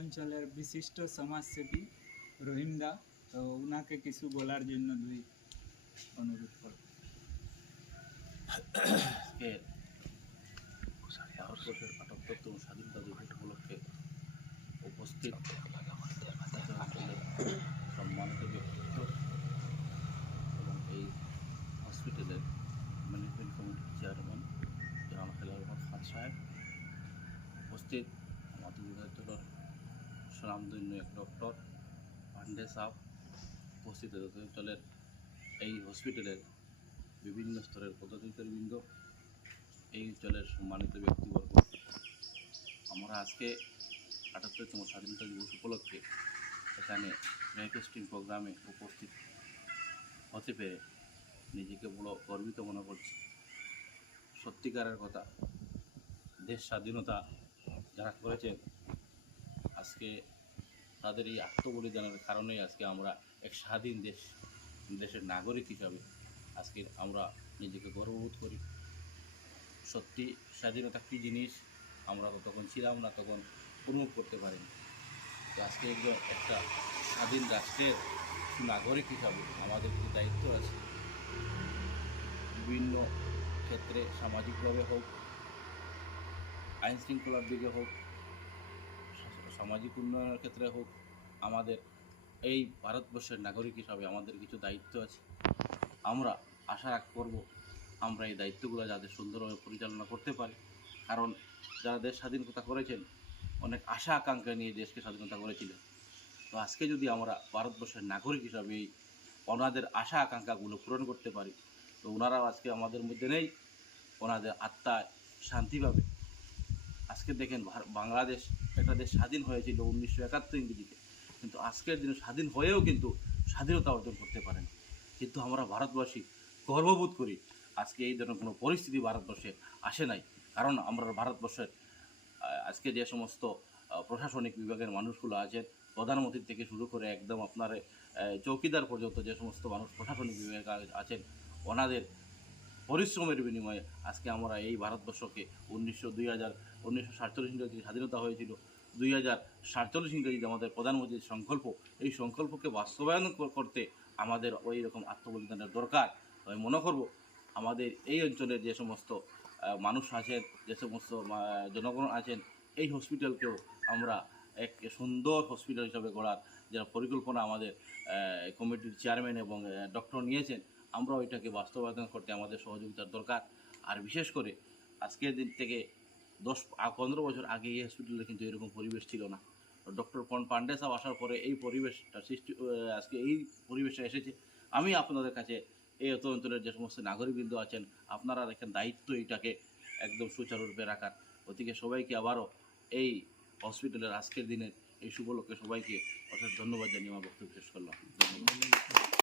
অঞ্চলের বিশিষ্ট সমাজসেবী রহিম দা, তো ওনাকে কিছু বলার জন্য দুই অনুরোধ করব। ভারতবর্ষের ৭৮তম স্বাধীনতা দিবস উপলক্ষে উপস্থিত অঞ্চলের সম্মানিত ব্যক্তিত্ব এবং এই হসপিটালের ম্যানেজমেন্ট কমিটির চেয়ারম্যান জনাব খেলার খান সাহেব, উপস্থিত আমাদের অঞ্চলের সুনামধন্য এক ডক্টর পান্ডে সাহেব, উপস্থিত অঞ্চলের এই হসপিটালের বিভিন্ন স্তরের পদাধিকারীবৃন্দ, এই অঞ্চলের সম্মানিত ব্যক্তিবর্গ, আমরা আজকে ৭৮তম স্বাধীনতা দিবস উপলক্ষে এখানে ব্রেকফাস্টিং প্রোগ্রামে উপস্থিত হতে পেরে নিজেকে বড় গর্বিত মনে করছি। সত্যিকারের কথা, দেশ স্বাধীনতা যারা করেছেন, আজকে তাদের এই আত্মবলিদানের কারণেই আজকে আমরা এক স্বাধীন দেশের নাগরিক হিসাবে আজকে আমরা নিজেকে গর্ববোধ করি। সত্যি স্বাধীনতা কী জিনিস আমরা তো তখন ছিলাম না, তখন অনুভব করতে পারিনি। তো আজকে একটা স্বাধীন রাষ্ট্রের নাগরিক হিসাবে আমাদের কিছু দায়িত্ব আছে। বিভিন্ন ক্ষেত্রে সামাজিকভাবে হোক, আইন শৃঙ্খলার দিকে হোক, সামাজিক উন্নয়নের ক্ষেত্রে হোক, আমাদের এই ভারতবর্ষের নাগরিক হিসাবে আমাদের কিছু দায়িত্ব আছে। আমরা আশা করব আমরা এই দায়িত্বগুলো যাতে সুন্দরভাবে পরিচালনা করতে পারি, কারণ যারা দেশ স্বাধীনতা করেছেন অনেক আশা আকাঙ্ক্ষা নিয়ে দেশকে স্বাধীনতা করেছিলেন। তো আজকে যদি আমরা ভারতবর্ষের নাগরিক হিসাবে এই ওনাদের আশা আকাঙ্ক্ষাগুলো পূরণ করতে পারি, তো ওনারাও আজকে আমাদের মধ্যে নেই, ওনাদের আত্মায় শান্তি পাবে। আজকে দেখেন, বাংলাদেশ একটা দেশ স্বাধীন হয়েছিল 1971 ইংরেজিতে, কিন্তু আজকের দিনে স্বাধীন হয়েও কিন্তু স্বাধীনতা অর্জন করতে পারেন। কিন্তু আমরা ভারতবাসী গর্ববোধ করি আজকে এই ধরনের কোনো পরিস্থিতি ভারতবর্ষে আসে নাই, কারণ আমরা ভারতবর্ষের আজকে যে সমস্ত প্রশাসনিক বিভাগের মানুষগুলো আছেন, প্রধানমন্ত্রী থেকে শুরু করে একদম আপনার চৌকিদার পর্যন্ত যে সমস্ত মানুষ প্রশাসনিক বিভাগে আছেন, ওনাদের পরিশ্রমের বিনিময়ে আজকে আমরা এই ভারতবর্ষকে 1947 ইংরেজি স্বাধীনতা হয়েছিল। 2047 ইংরেজিতে আমাদের প্রধানমন্ত্রীর সংকল্প, এই সংকল্পকে বাস্তবায়ন করতে আমাদের ওই রকম আত্মবলিদানের দরকার। আমি মনে করব আমাদের এই অঞ্চলের যে সমস্ত মানুষ আছেন, যে সমস্ত জনগণ আছেন, এই হসপিটালকেও আমরা এক সুন্দর হসপিটাল হিসাবে গড়ার যারা পরিকল্পনা আমাদের কমিটির চেয়ারম্যান এবং ডক্টর নিয়েছেন, আমরা ওইটাকে বাস্তবায়ন করতে আমাদের সহযোগিতার দরকার। আর বিশেষ করে আজকের দিন থেকে 10-15 বছর আগে এই হসপিটালে কিন্তু এরকম পরিবেশ ছিল না। ডক্টর পান্ডে সাহেব আসার পরে এই পরিবেশটা সৃষ্টি, আজকে এই পরিবেশে এসেছে। আমি আপনাদের কাছে এই অঞ্চলের যে সমস্ত নাগরিকবৃন্দ আছেন, আপনারা দেখেন দায়িত্ব এইটাকে একদম সুচারুরূপে রাখার। ওদিকে সবাইকে আবারও এই হসপিটালের আজকের দিনের এই শুভ উপলক্ষে সবাইকে অশেষ ধন্যবাদ জানিয়ে আমার বক্তব্য শেষ করলাম। ধন্যবাদ।